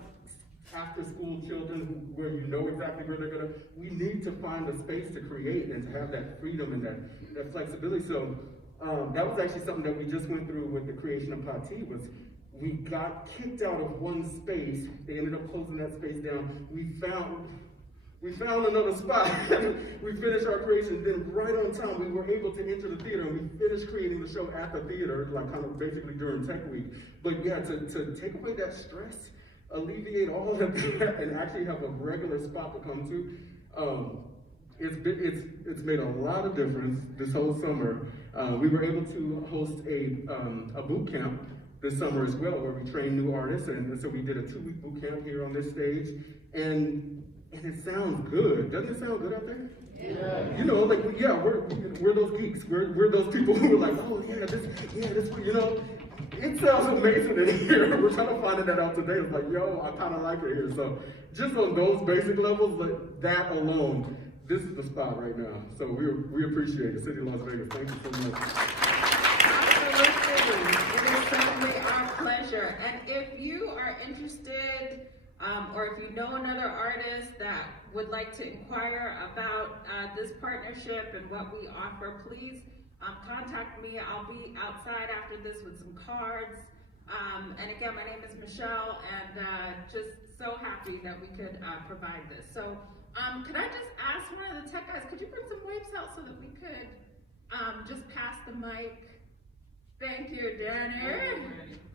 after school children where you know exactly where they're gonna, we need to find a space to create and to have that freedom and that flexibility. So that was actually something that we just went through with the creation of Pati was we got kicked out of one space. They ended up closing that space down. We found another spot. We finished our creation, then right on time, we were able to enter the theater, and we finished creating the show at the theater, like kind of basically during Tech Week. But yeah, to take away that stress, alleviate all of that, and actually have a regular spot to come to, it's made a lot of difference this whole summer. We were able to host a boot camp this summer as well, where we train new artists, and so we did a 2-week boot camp here on this stage, and it sounds good. Doesn't it sound good out there? Yeah. You know, like, yeah, we're those geeks. We're those people who are like, oh yeah, this, you know, it sounds amazing in here. We're trying to find that out today. It's like, yo, I kind of like it here. So just on those basic levels, like that alone, this is the spot right now. So we appreciate it. City of Las Vegas, thank you so much. Absolutely, it is certainly our pleasure. And if you are interested, or if you know another artist that would like to inquire about this partnership and what we offer, please contact me. I'll be outside after this with some cards. And again, my name is Michelle, and just so happy that we could provide this. So could I just ask one of the tech guys, could you bring some wipes out so that we could just pass the mic? Thank you, Danny.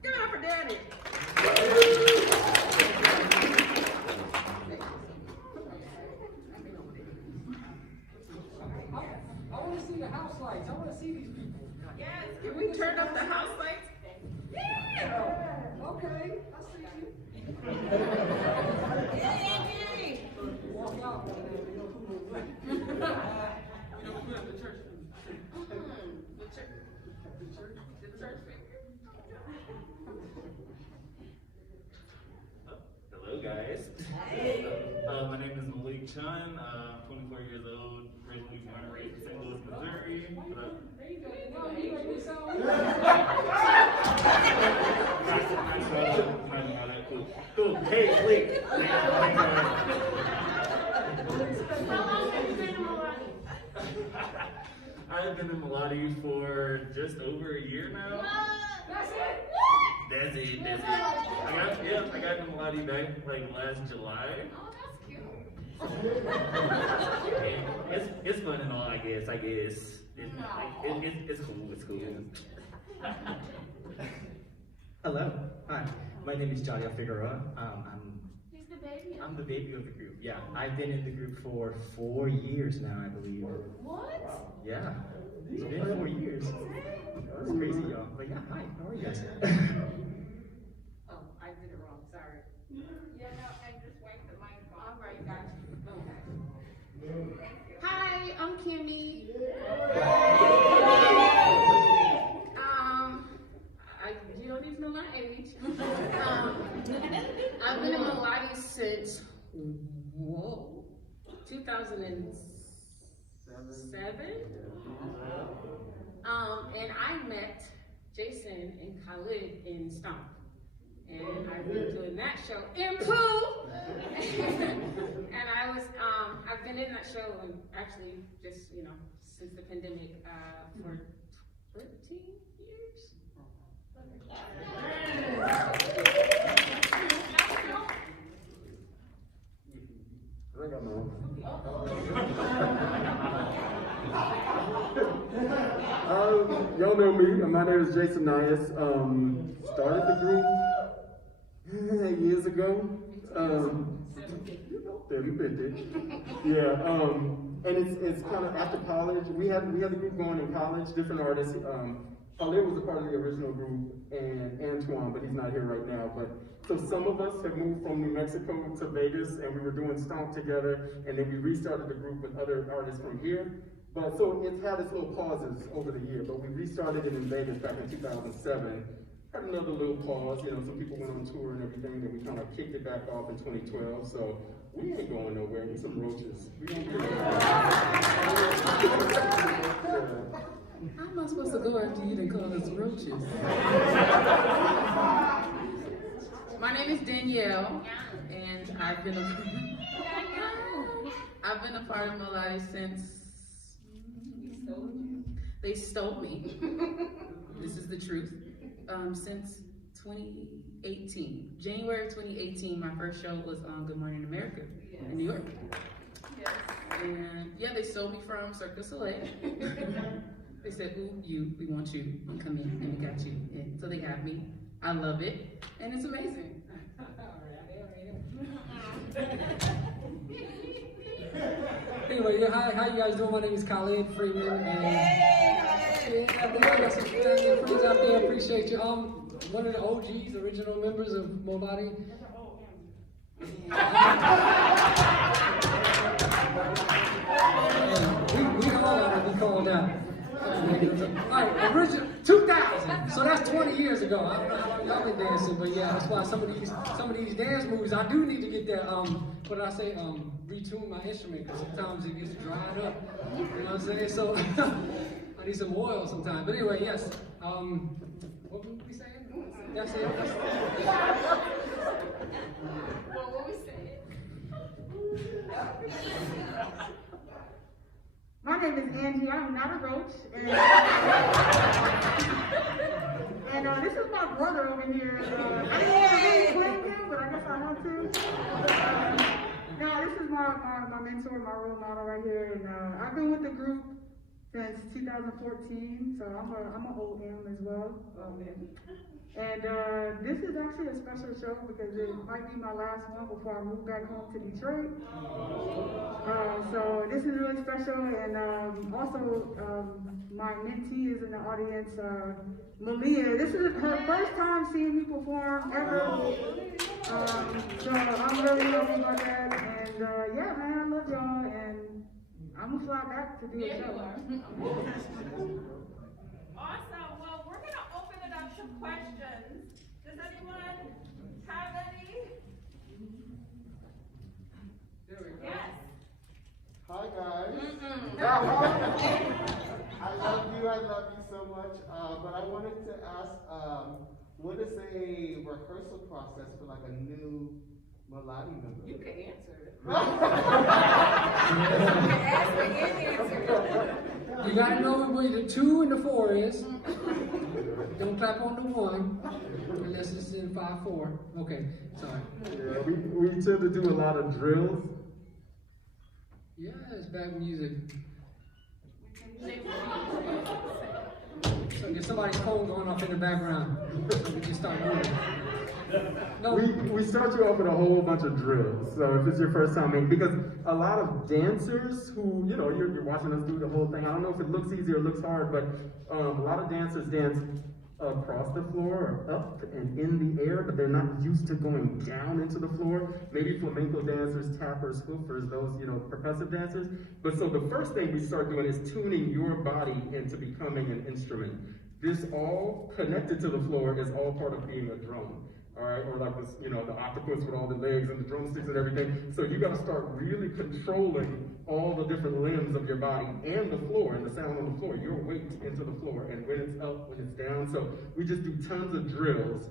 Give it up for Danny. I want to see the house lights. I want to see these people. Yes, can we turn up the house lights? Yeah! Okay, I see you. Yay! Walk out. We put up the church. Hello guys. My name is Molodi Chun. I'm 24 years old, originally born and raised in St. Louis, Missouri. Cool. Hey, wait. How long have you been in Molodi? I've been in Molodi for just over a year now. That's it? That's it. I got to Molodi back like last July. Oh, that's cute. It's fun and all, I guess. It's cool. Hello. Hi. My name is Jadia Figueroa. He's the baby. I'm the baby of the group. Yeah. I've been in the group for 4 years now, I believe. What? Yeah. It's been 4 years. That's crazy, y'all. But yeah, hi. How are you guys? Oh, I did it wrong. Sorry. Yeah, no, I just wiped the mic off. All right, got you. Okay. Hi, I'm Kimmy. You don't need to know my age. I've been in Molodi since 2007. And I met Jason and Khalid in Stomp. And I've been doing that show in Pooh. And I've been in that show and actually just, since the pandemic for 13 years. I got my own. Y'all know me. My name is Jason Nias. Started the group years ago. You know, 30, 50. Yeah, and it's kind of after college. We had the group going in college, different artists. Khalid was a part of the original group, and Antoine, but he's not here right now. But so some of us have moved from New Mexico to Vegas, and we were doing Stomp together, and then we restarted the group with other artists from here. But so it's had its little pauses over the year, but we restarted it in Vegas back in 2007. Had another little pause, you know, some people went on tour and everything, then we kind of kicked it back off in 2012. So we ain't going nowhere. We some roaches. We don't get How am I supposed to go after you and call us roaches? My name is Danielle, and I've been a part of Molodi since they stole me. This is the truth. Since 2018, January 2018, my first show was on Good Morning America in New York. Yes. And yeah, they stole me from Cirque du Soleil. They said, ooh, we want you, and come in, and we got you. And so they have me. I love it, and it's amazing. Anyway, yeah, how you guys doing? My name is Khalid Freeman, and I got some family and friends out there. Appreciate you. One of the OGs, original members of Molodi. We all ought to be called out. Alright, original 2000. So that's 20 years ago. I don't know how long y'all been dancing, but yeah, that's why some of these dance moves, I do need to get that what did I say? Retune my instrument, because sometimes it gets dried up. You know what I'm saying? So I need some oil sometimes. But anyway, yes. What were we saying? That's it. What were we saying? My name is Angie. I'm not a roach. And this is my brother over here. I didn't want to really claim him, but I guess I want to. No, this is my mentor, my role model right here. And I've been with the group since 2014, so I'm an old M as well. And this is actually a special show because it might be my last one before I move back home to Detroit. So this is really special, and also my mentee is in the audience, Malia. This is her first time seeing me perform ever. So I'm really happy about that, and yeah, man, I love y'all, and I'm gonna fly back to do a show. Awesome. Well, we're going to open it up to questions. Does anyone have any? There we go. Yes. Hi guys. I love you so much. But I wanted to ask, what is a rehearsal process for like a new Molodi member? You can answer it. You gotta know where the 2 and the 4 is. Don't clap on the 1 unless it's in 5/4. Okay, sorry. Yeah, we tend to do a lot of drills. Yeah, it's back music. So there's somebody's phone going off in the background. We just start moving. No. We start you off with a whole bunch of drills. So if it's your first time, because a lot of dancers who, you know, you're watching us do the whole thing. I don't know if it looks easy or looks hard, but a lot of dancers dance across the floor or up and in the air, but they're not used to going down into the floor. Maybe flamenco dancers, tappers, hoofers, those, you know, percussive dancers. But so the first thing we start doing is tuning your body into becoming an instrument. This all connected to the floor is all part of being a drum. All right, or like this, you know, the octopus with all the legs and the drumsticks and everything. So you got to start really controlling all the different limbs of your body and the floor and the sound on the floor, your weight into the floor, and when it's up, when it's down. So we just do tons of drills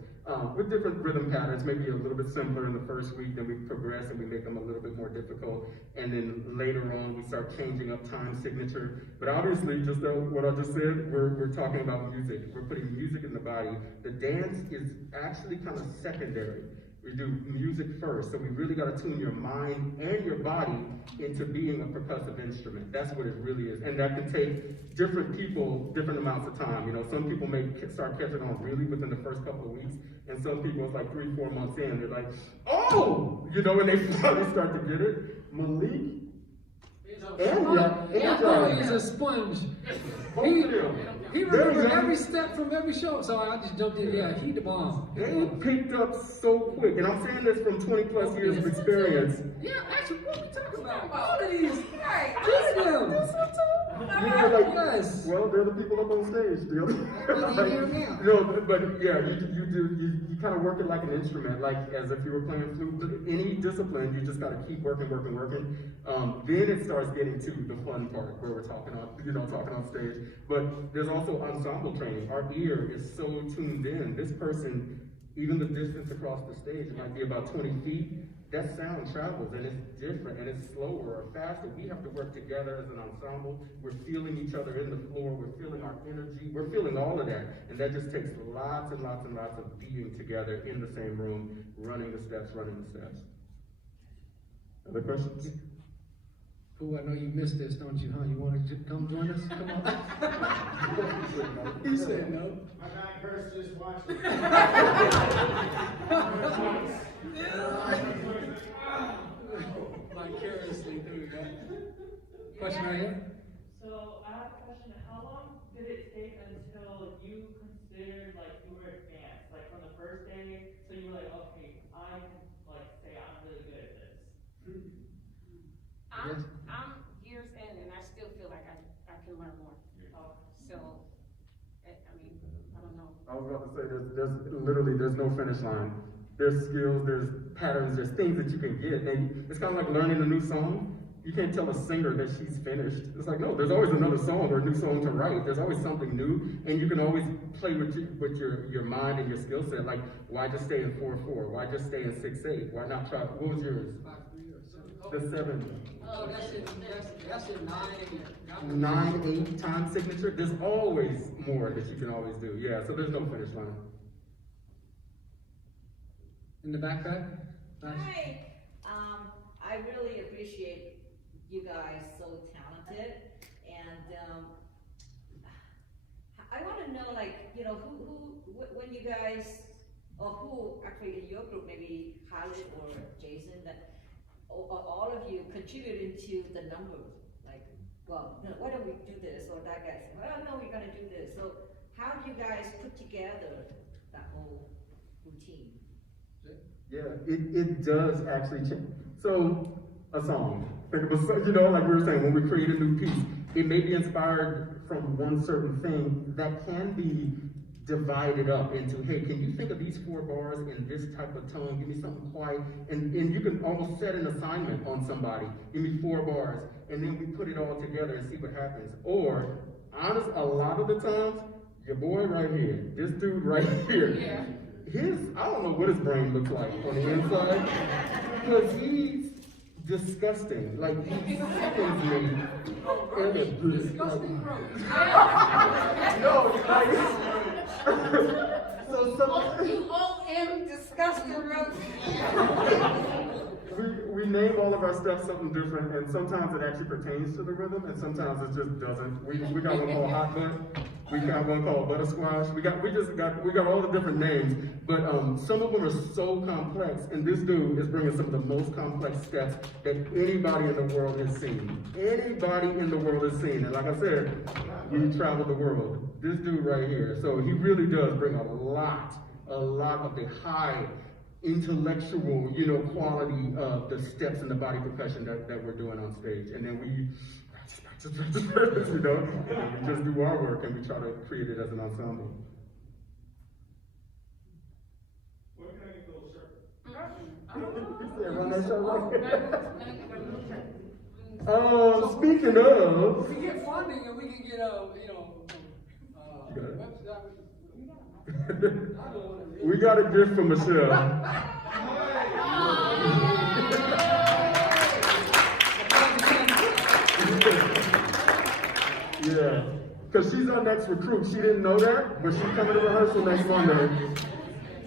with different rhythm patterns, maybe a little bit simpler in the first week, then we progress and we make them a little bit more difficult. And then later on, we start changing up time signature. But obviously, just what I just said, we're talking about music. We're putting music in the body. The dance is actually kind of secondary. We do music first, so we really got to tune your mind and your body into being a percussive instrument. That's what it really is, and that can take different people different amounts of time. You know, some people may start catching on really within the first couple of weeks, and some people it's like 3-4 months in. They're like, oh, you know, when they finally start to get it. Malik. He's a sponge. He remembers every step from every show. So I just jumped in. Yeah, he the bomb. They picked up so quick, and I'm saying this from 20+ years of experience. Yeah, actually, what we talking about? All of these. Just them. Yeah, like, yes. Well, they're the people up on stage still. Like, no, but yeah, you kind of work it like an instrument, like as if you were playing flute. Any discipline, you just got to keep working. Then it starts getting to the fun part where we're talking on stage. But there's also ensemble training. Our ear is so tuned in. This person, even the distance across the stage, it might be about 20 feet. That sound travels, and it's different, and it's slower or faster. We have to work together as an ensemble. We're feeling each other in the floor. We're feeling our energy. We're feeling all of that, and that just takes lots and lots and lots of being together in the same room, running the steps. Other questions? Ooh, I know you missed this, don't you, huh? You want to come join us? Come on. He said no. My back hurts just watching. Vicariously through that. Question right here? So I have a question. How long did it take until you considered like you were advanced? Like from the first day, so you were like, okay, I can like say I'm really good at this. I'm years in, and I still feel like I can learn more. So, I mean, I don't know. I was about to say, there's no finish line. There's skills, there's patterns, there's things that you can get. And it's kind of like learning a new song. You can't tell a singer that she's finished. It's like, no, there's always another song or a new song to write. There's always something new, and you can always play with your mind and your skill set. Like, why just stay in 4/4? Why just stay in 6/8? Why not try? What was yours? The 7. Oh, that's it 9/8. 9/8 time signature. There's always more that you can always do. Yeah, so there's no finish line. In the backpack? Nice. Hi. I really appreciate you guys, so talented, and I want to know, like, you know, when you guys, or who actually in your group, maybe Khalid or Jason, that all of you contributed to the numbers. Like, well, why don't we do this? Or that guy said, well, no, we're gonna do this. So how do you guys put together that whole routine? Yeah, it does actually change. So, a song. Think of a, you know, like we were saying, when we create a new piece, it may be inspired from one certain thing that can be divided up into, hey, can you think of these 4 bars in this type of tone? Give me something quiet. And you can almost set an assignment on somebody. Give me 4 bars. And then we put it all together and see what happens. Or, honest, a lot of the times, your boy right here, this dude right here, I don't know what his brain looks like on the inside, because he's disgusting. Like, he sickens me in a disgusting No, so You owe him disgusting roast. we name all of our stuff something different, and sometimes it actually pertains to the rhythm, and sometimes it just doesn't. We got one called Hot Butt. We got one called Butter Squash. We got all the different names, but some of them are so complex, and this dude is bringing some of the most complex steps that anybody in the world has seen. Anybody in the world has seen, and like I said, we travel the world. This dude right here, so he really does bring a lot of the high intellectual, you know, quality of the steps and the body percussion that we're doing on stage, and then we practice, you know, and we just do our work and we try to create it as an ensemble. Where can I get those shirts? You said run that show right. Speaking of, We can get funding and we can get we got a gift from Michelle. Yeah, because she's our next recruit. She didn't know that, but she's coming to rehearsal next Monday.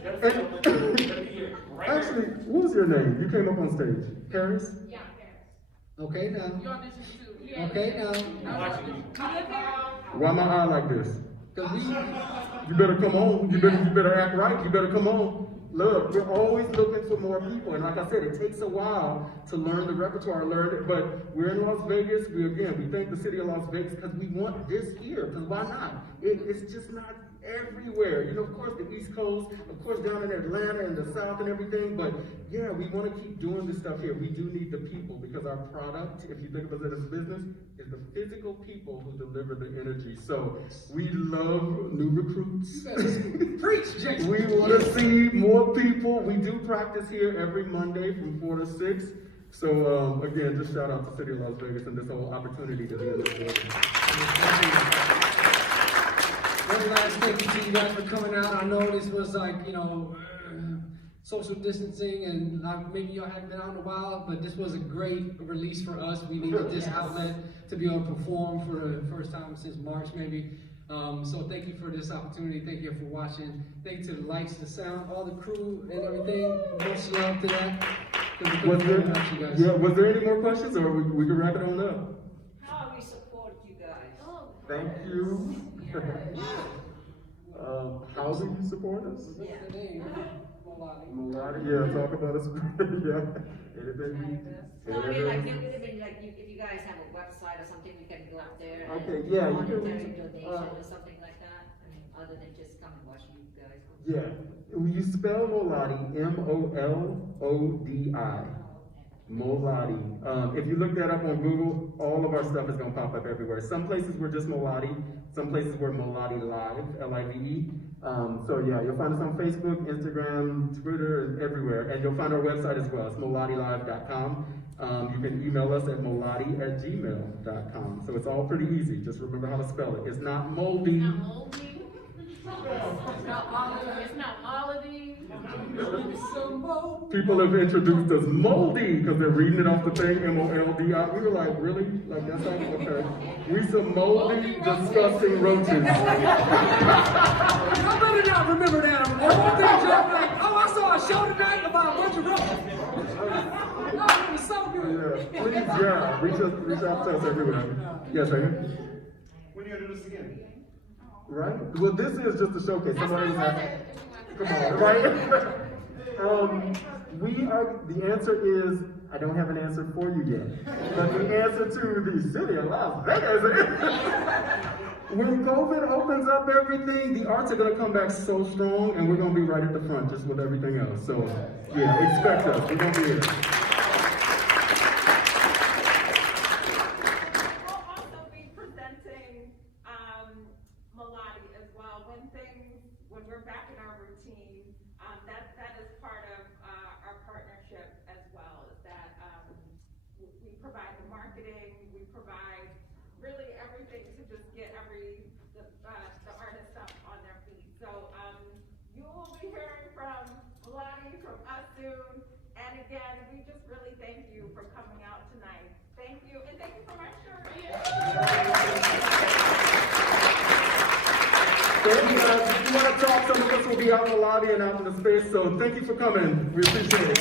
And actually, actually, what was your name? You came up on stage. Paris? Yeah, Okay, now. You auditioned too. Okay, now. Why my eye like this? Cause You better come on. You better act right. You better come on. Look, we're always looking for more people, and like I said, it takes a while to learn the repertoire, learn it. But we're in Las Vegas. We thank the city of Las Vegas because we want this here. Because why not? It's just not everywhere. You know, of course, the East Coast, of course, down in Atlanta and the South and everything. But yeah, we want to keep doing this stuff here. We do need the people because our product, if you think of it as a business, is the physical people who deliver the energy. So we love new recruits. preach, Jason. We want to see more people. We do practice here every Monday from 4 to 6. So again, just shout out to City of Las Vegas and this whole opportunity to be in this building. One last thank you to you guys for coming out. I know this was like, social distancing and maybe y'all hadn't been out in a while, but this was a great release for us. We needed this outlet to be able to perform for the first time since March maybe. So thank you for this opportunity. Thank you for watching. Thank you to the lights, the sound, all the crew and everything. Much love to that. Was there any more questions or we can wrap it on up? How we support you guys? Thank you. How do you support us? Yeah. Molodi, yeah, talk about us. Yeah. Anything? No, I mean, like, it would have been like, if you guys have a website or something, we can go up there. Okay, yeah, you can. Monetary donation or something like that. I mean, other than just come and watch you guys. Yeah. You spell Molodi, M-O-L-O-D-I. Molodi. If you look that up on Google, all of our stuff is going to pop up everywhere. Some places we're just Molodi. Some places we're Molodi Live, L-I-V-E. So yeah, you'll find us on Facebook, Instagram, Twitter, and everywhere. And you'll find our website as well. It's molodilive.com. You can email us at molodi@gmail.com. So it's all pretty easy. Just remember how to spell it. It's not moldy. It's not moldy. It's not Molodi. People have introduced us moldy because they're reading it off the thing, M-O-L-D-I. We were like, really? Like that's how, okay. We some moldy, disgusting roaches. I better not remember that. One thing, Joe, like, oh, I saw a show tonight about a bunch of roaches. Oh, it was so good. Yeah, please, yeah, reach out to us everywhere. Yes, right here. When are you gonna do this again? Right? Well, this is just a showcase. Somebody was asking. Come on, right? The answer is, I don't have an answer for you yet. But the answer to the city of Las Vegas is, when COVID opens up everything, the arts are going to come back so strong, and we're going to be right at the front, just with everything else. So, yeah, expect us. We're going to be here. We'll also be presenting Molodi as well when we're back in our routine. That is part of our partnership as well. Is that we provide the marketing, we provide really everything to just get the artists up on their feet. So you will be hearing from Molodi, from us soon. And again, we just really thank you for coming out tonight. Thank you, and thank you for my shirt. So if you want to talk, some of us will be out in the lobby and out in the space. So thank you for coming. We appreciate it.